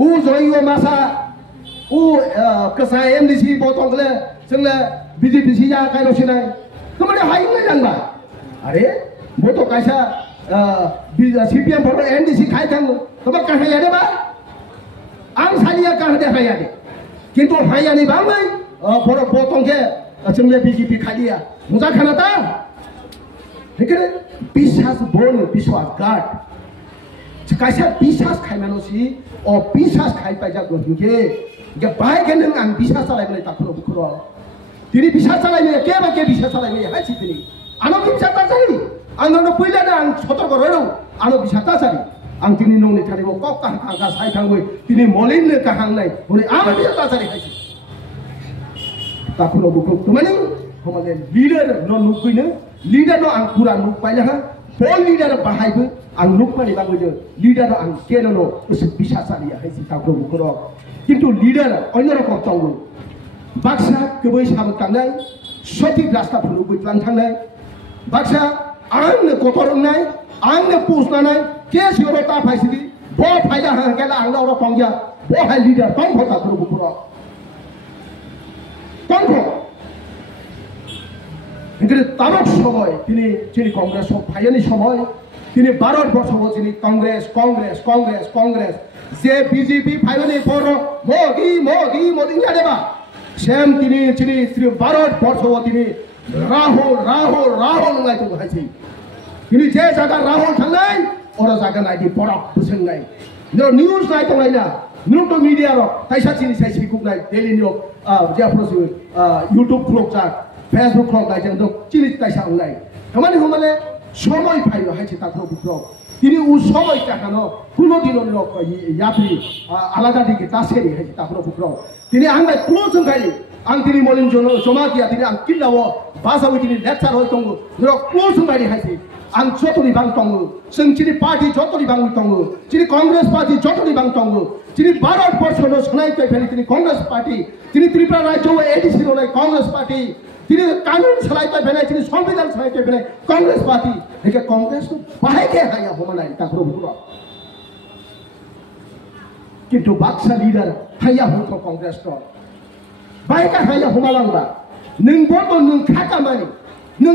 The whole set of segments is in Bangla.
जयो मासा कसा MDC बोतोंगले जोंले BJP सिजा कायलोसिनाय कमाने हायिंगले जानबा अरे वो तो कैसा CPM फोटो NDC खाई थांगो तो बा कहां यादे बा आं सालिया कहां दे हायादे किंतु हायानि बांगै फोटो बोतोंगे जोंले BJP खालिया मुजा खानाता हेकरे बिसास बोन बिश्वास गाड कैसा बिसास खायमानोसि ओ बिसास खायपाजा गहिगे गे बाय के नों आं बिसास चलायबोनाय ताखुरो बुखुरो दिनै बिसास चलायनो केबा के बिसास चलायनो हायसि दिनै आनो बिसास ताजारि आंनो पहिलानो आं सतर्क रयौ आनो बिसास ताजारि आं दिनै नोंनि थारिखौ कक काहा साइ थांगै दिनै मलिननो काहांनाय हनै आं बिसास ताजारि हायसि ताखुरो बुखुरो तुमानि हमाले लीडर न नुकैनो लीडर न आं पुरा नुक पाइला हा बल लीडर बाहायबो आं नुक मानि बागैनो लीडर आं केनो न उस बिसास जारिया हायसि ताखुरो बुखुरो किन्तु लीडर अन्य रकम दङ बाक्सा गुबै साबो थांनाय सঠিক रास्ताफोरखौ बैख्लांथांनाय बाक्सा आंनो गथ' रोंनाय आंनो पुसनानै के सिरता फायसिदि ब फायदा हांगेला आंनो र पंगिया ब हाय लीडर दं फटा ग्रुप पुरो दंखो इंग्रे तारक समय তিনি যিনি কংগ্রেস ফাইয়ানি সময় তিনি ভারতবর্ষ যিনি কংগ্রেস কংগ্রেস কংগ্রেস কংগ্রেস যে বিজেপি ফাইয়ানি পর মোদি মোদি মোদি জানেবা সেম তিনি যিনি ভারতবর্ষ তিনি রাহুল রাহুল রাহুল লাইতো হাইছি তিনি যে জায়গা রাহুল থাংনাই ওরা জায়গা নাইদি পড়ক বুঝেননাই নিউজ নাই তলাইনা নুটো মিডিয়া র তাইসা চিনি সাইসি কুকনাই ডেইলি নিউজ জাফরসি ইউটিউব ক্লক যা फेसबुक क्लक लाइजों दो चिनि ताइसा उनाय थारमाने हमले समय फाइलो हायसे ताखुरो बुखुरो তিনি उ समय ताखानो कुनो दिनो न याफि आलादा दिके तासेरि हायसे ताखुरो बुखुरो তিনি आंनाय क्लोज गारि आं दिनै मलिन जमा दिया दिनै आं किल्लावो बासाव दिनै लेक्चार होय दङ न क्लोज गारि हायसे आं जतनि बां दङ जों चिनि पार्टी जतनि बां दङ चिनि कांग्रेस पार्टी जतनि बां दङ चिनि भारतबर्षनो सनाय तैफेनि चिनि कांग्रेस पार्टी चिनि त्रिपुरा राज्य एडीसी नो कांग्रेस पार्टी তিনি কানুন ছলাইতে বেনাই তিনি সংবিধান ছলাইতে বেনাই কংগ্রেস পার্টি একে কংগ্রেস তো বাহাইকে হায়া হমানাই তাকরো বুকুরা কিন্তু বাক্সা লিডার হায়া হতো কংগ্রেস তো বাহাইকে হায়া হমালাংবা নों বড় नों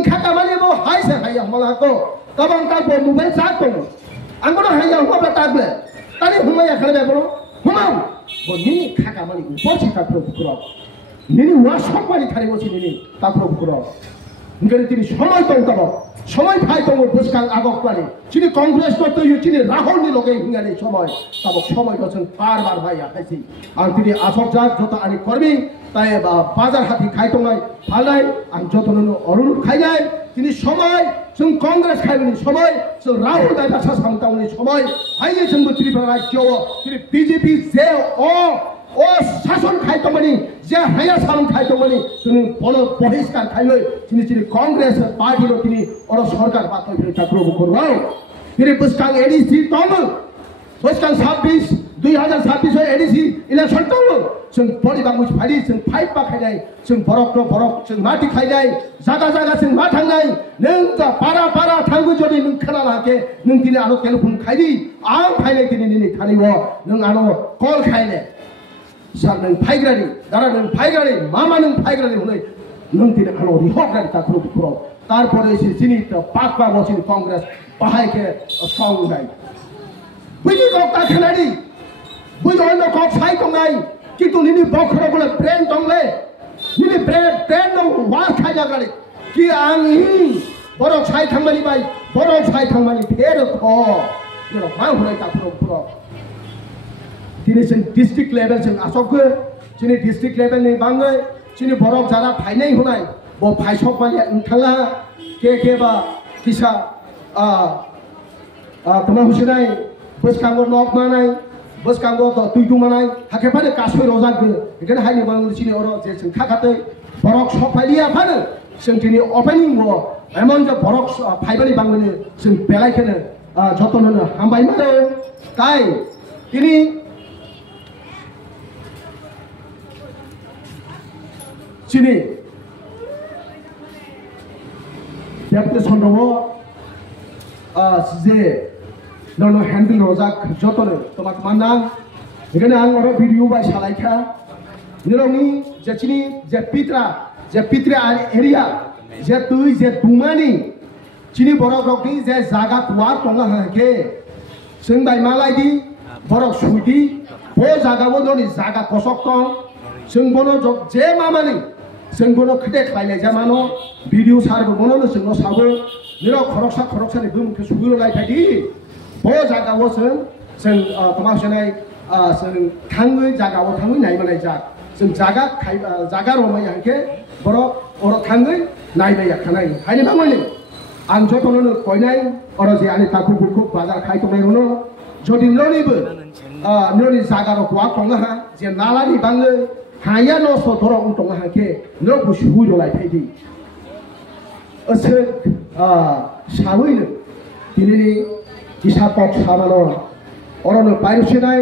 খাকামানি বো হাইসে হায়া হমালাকো কাবাং কাবো মুবাই সাকো আঙ্গনো হায়া হবা তাগলে তানি হুমায়া খালে বড় হুমাও বনি খাকামানি পছি তাকরো বুকুরা নিনি ওয়াশপানি খালি বসি নিনি তাকরো বুকুরা ইংরে তিনি সময় তংকাব সময় ফাই তং বসকাং আগক পানি চিনি কংগ্রেস তো তৈ চিনি রাহুল নি লগে হিঙ্গানি সময় তাব সময় গছন বারবার ভাইয়া খাইছি আর তিনি আসক জাত যত আনি কর্মী তাই বাজার হাতি খাই তংনাই ফালাই আং যতন অরুণ খাইনাই তিনি সময় जों कांग्रेस खाइबनि समय जों राहुल गांधी सामतावनि समय हाइये जों त्रिपुरा राज्योआव তিনি बीजेपी जे ओ शासन खाइतमनि जे हाया सालन खाइतमनि जों बल बहिष्कार खाइलै चिनि कांग्रेस पार्टी रो तिनि अर सरकार बातै फिरे ताकरो बुखरवाव तिनि बसकां एडीसी तम बसकां 26 2026 एडीसी इलेक्शन तम जों बडि बांगुस फाइदि जों फाइट बाखायनाय जों बरफ जों माटी खायनाय जागा जागा जों मा थांनाय नों जा पारा थांगो जदि नों खोनालाके नों दिनै आरो टेलिफन खायदि आं फाइनाय दिनै थानिव नों आरो कल खायले सार नों फाइग्रानि दारा नों फाइग्रानि मामा नों फाइग्रानि हनै नों दिनै आरो रिहर्डानि ताकरो बुखरो तारपरे एसे जिनि पाकबा बसिनि कांग्रेस बाहायके संनाय बैनि कक ताखनानि बै अन्य कक साइ दंनाय किन्तु निनि बखरो बोले ब्रेन दंले निनि ब्रेन दं वार खायजागानि कि आं बरक साइ थांमानि बाय बरक साइ थांमानि फेर ख जेराव मा हनै ताकरो बुखरो दिनै जों डिस्ट्रिक्ट लेभेल जों आसको जोंनि डिस्ट्रिक्ट लेभेलनि बाङै जोंनि बरफ जाना फायनाय होनाय ब फायसक माने नोंथाङा के बा किसा तमा हुसिनाय बसकांगो नक मानाय बसकांगो तुइतु मानाय हाकेफाने कासै रजागो बेखायनो हायनि बांसिनि अर जे जों खाखातै बरक सफायलिया फानो जों दिनै ओपनिं व एमन जे बरक फाइबानि बांनो जों बेलायखेनो जतन होनो हामबाय मानो ताइ दिनै चिनि डेपुटेशन दङ जे ननो हेन्डल रजाक जतन तमाक मानना बेखायनो आं अर भिडिअ बाय सालायखा निरंनि जेचिनि जे पित्रा एरिया जे तुई जे दुमानि चिनि बरक रकनि जे जागा कुवा टंगा हाके जों बाय मालायदि बरक सुइदि बो जागाबो दनि जागा कसक दं जों बनो जे मामानि जों बनो खटे खायले जामानो भिडिअ सारबो बनो जों साबो निर खरकसानि बुमखौ सुगिरो लायफायदि बो जागाबो जों तमासनाय जों थाङै जागाबो थाङै नायमानाय जा जों जागा रमाय हांके बर' अर थाङै नायनाय खानाय हायनि बामनि आं जतनो कयनाय अर जे आनि ताकु बुकु बाजार खाय तंनायनो जदि ननिबो ननि जागा रखवा तंना हा जे नालानि बाङै हाया नस धर उंटंगा हाके न बुसुइ लायफायदि असो साबैनो दिनैनि इसा पक सामानो अरनो पाइरसिनाय